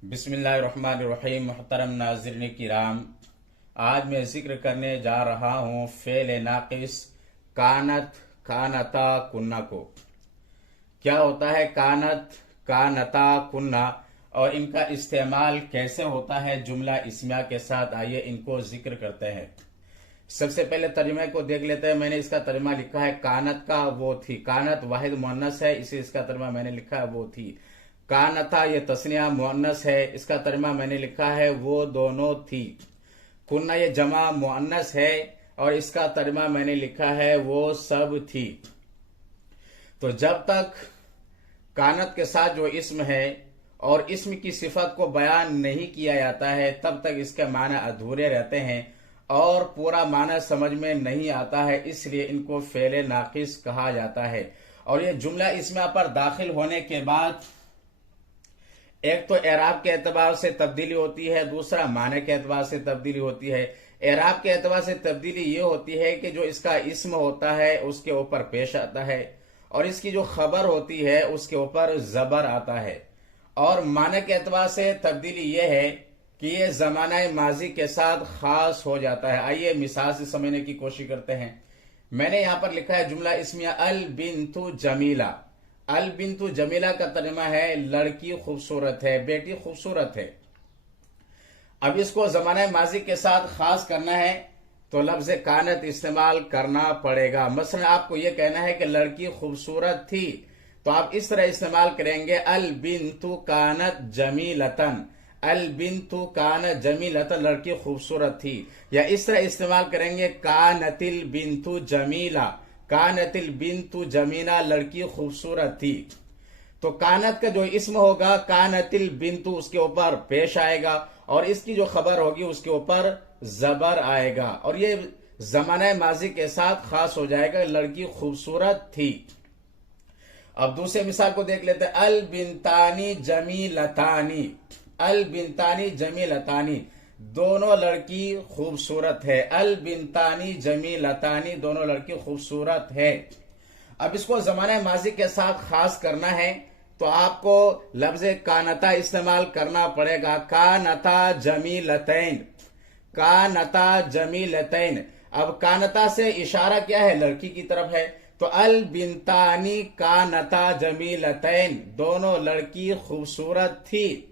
बिस्मिल्लाहिर्रहमानिर्रहीम। मुहतरम नाज़रीन किराम, आज मैं जिक्र करने जा रहा हूँ फ़ेल नाक़िस कानत, कानता, कुन्ना को। क्या होता है कानत, कानता, कुन्ना और इनका इस्तेमाल कैसे होता है जुमला इस्मिया के साथ, आइए इनको जिक्र करते हैं। सबसे पहले तर्जुमे को देख लेते हैं। मैंने इसका तर्जुमा लिखा है कानत का वो थी। कानत वाहिद मुअन्नस है, इसे इसका तर्जुमा मैंने लिखा है वो थी। कानता ये तस्निया मुअन्नस है, इसका तर्जुमा मैंने लिखा है वो दोनों थी। कुन्ना ये जमा मुअन्नस है और इसका तर्जुमा मैंने लिखा है वो सब थी। तो जब तक कानत के साथ जो इस्म है और इस्म की सिफत को बयान नहीं किया जाता है तब तक इसके माना अधूरे रहते हैं और पूरा माना समझ में नहीं आता है, इसलिए इनको फेले नाकिस कहा जाता है। और ये जुमला इसमें पर दाखिल होने के बाद एक तो एराब के एतबार से तब्दीली होती है, दूसरा माने के एतबार से तब्दीली होती है। एराब के एतबार से तब्दीली ये होती है कि जो इसका इस्म होता है उसके ऊपर पेश आता है और इसकी जो खबर होती है उसके ऊपर जबर आता है। और माने के एतबार से तब्दीली ये है कि ये जमाना माजी के साथ खास हो जाता है। आइए मिसाल से समझने की कोशिश करते हैं। मैंने यहां पर लिखा है जुमला इस्मिया अल बिन्तु जमीला। अल बिन्तु जमीला का तर्जुमा है लड़की खूबसूरत है, बेटी खूबसूरत है। अब इसको जमाना माजी के साथ खास करना है तो लफ्ज कानत इस्तेमाल करना पड़ेगा। मसलन आपको यह कहना है कि लड़की खूबसूरत थी तो आप इस तरह इस्तेमाल करेंगे अल बिन्तु कानत जमीलतन। अल बिन्तु कानत जमीलतन, लड़की खूबसूरत थी। या इस तरह इस्तेमाल करेंगे कानतिल बिन्तु जमीला। कानतिल बिन्तु जमीला, लड़की खूबसूरत थी। तो कानत का जो इस्म होगा कानतिल बिन्तु उसके ऊपर पेश आएगा और इसकी जो खबर होगी उसके ऊपर जबर आएगा और ये जमाना माजी के साथ खास हो जाएगा, लड़की खूबसूरत थी। अब दूसरे मिसाल को देख लेते हैं। अल बिन्तानी जमीलतानी। अल बिन्तानी जमीलतानी, दोनों लड़की खूबसूरत है। अल बिन्तानी जमीलतानी, दोनों लड़की खूबसूरत है। अब इसको जमाने माजी के साथ खास करना है तो आपको लफ्ज कानता इस्तेमाल करना पड़ेगा। कानता जमीलतैन, कानता जमीलतैन। अब कानता से इशारा क्या है, लड़की की तरफ है। तो अल बिन्तानी कानता जमीलतैन, दोनों लड़की खूबसूरत थी।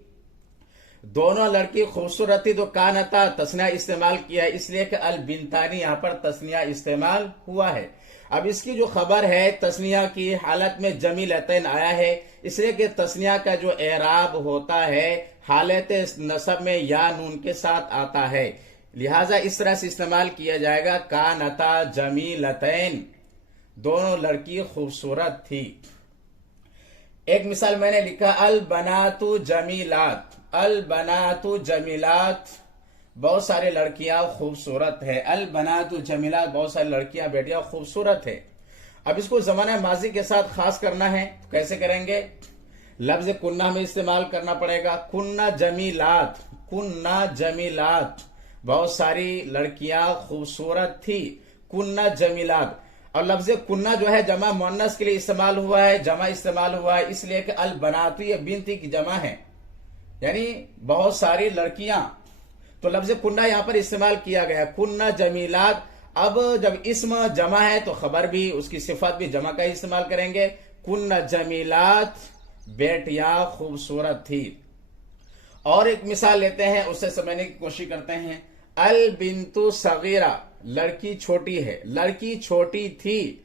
दोनों लड़की खूबसूरत थी तो कानता तस्निया इस्तेमाल किया है, इसलिए कि अल बिन्तानी यहां पर तस्निया इस्तेमाल हुआ है। अब इसकी जो खबर है तस्निया की हालत में जमीलतैन आया है, इसलिए कि तस्निया का जो एराब होता है हालत नसब में या नून के साथ आता है, लिहाजा इस तरह से इस्तेमाल किया जाएगा कानता जमीलतैन, दोनों लड़की खूबसूरत थी। एक मिसाल मैंने लिखा अल बनातु जमीलात। अल बनातु जमीलात, बहुत सारी लड़कियां खूबसूरत है। अल बनातु जमीलात, बहुत सारी लड़कियां बेटियां खूबसूरत है। अब इसको जमाना माजी के साथ खास करना है तो कैसे करेंगे, लफ्ज कुन्ना में इस्तेमाल करना पड़ेगा। कुन्ना जमीलात, कुन्ना जमीलात, बहुत सारी लड़कियां खूबसूरत थी। कुन्ना जमीलात। और लफ्ज कुन्ना जो है जमा मुअन्नस के लिए इस्तेमाल हुआ है, जमा इस्तेमाल हुआ है इसलिए कि अल बनातु ये बिन्ती की जमा है, यानी बहुत सारी लड़कियां। तो लफ्ज कुन्ना यहां पर इस्तेमाल किया गया, कुन्ना जमीलात। अब जब इस्म जमा है तो खबर भी, उसकी सिफत भी जमा का इस्तेमाल करेंगे। कुन्ना जमीलात, बेटियां खूबसूरत थी। और एक मिसाल लेते हैं, उससे समझने की कोशिश करते हैं। अल बिन्तु सगीरा, लड़की छोटी है। लड़की छोटी थी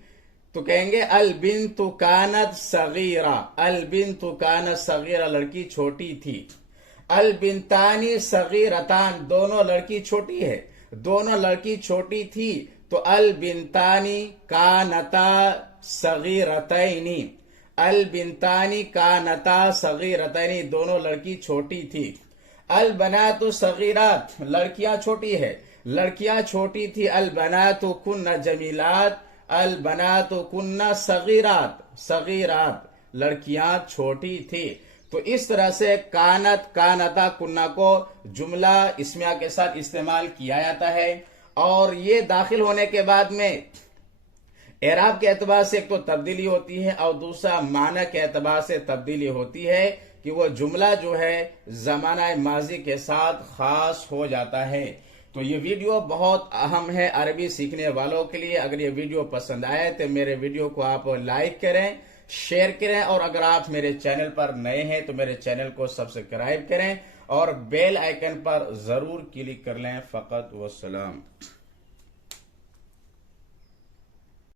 तो कहेंगे अल बिन्तु कानत सगीरा। अल बिन्तु कानत सगीरा, लड़की छोटी थी। अल बिन्तानी सगीरतान, दोनों लड़की छोटी है। दोनों लड़की छोटी थी तो अल बिन्तानी कानता सगीरतैनी। अल बिन्तानी कानता सगीरतैनी, दोनों लड़की छोटी थी। अल बनातु सगीरात, लड़कियां छोटी है। लड़कियां छोटी थी। अल बनातु कुन्ना जमीलात। अल बनातु कुन्ना सगीरात। सगीरात, लड़कियां छोटी थी। तो इस तरह से कानत, कानता, कुन्ना को जुमला इस्मिया के साथ इस्तेमाल किया जाता है। और ये दाखिल होने के बाद में एराब के एतबार से एक तो तब्दीली होती है और दूसरा माना के एतबार से तब्दीली होती है। कि वो जुमला जो है जमाना माजी के साथ खास हो जाता है। तो ये वीडियो बहुत अहम है अरबी सीखने वालों के लिए। अगर ये वीडियो पसंद आए तो मेरे वीडियो को आप लाइक करें, शेयर करें, और अगर आप मेरे चैनल पर नए हैं तो मेरे चैनल को सब्सक्राइब करें और बेल आइकन पर जरूर क्लिक कर लें। फकत व सलाम।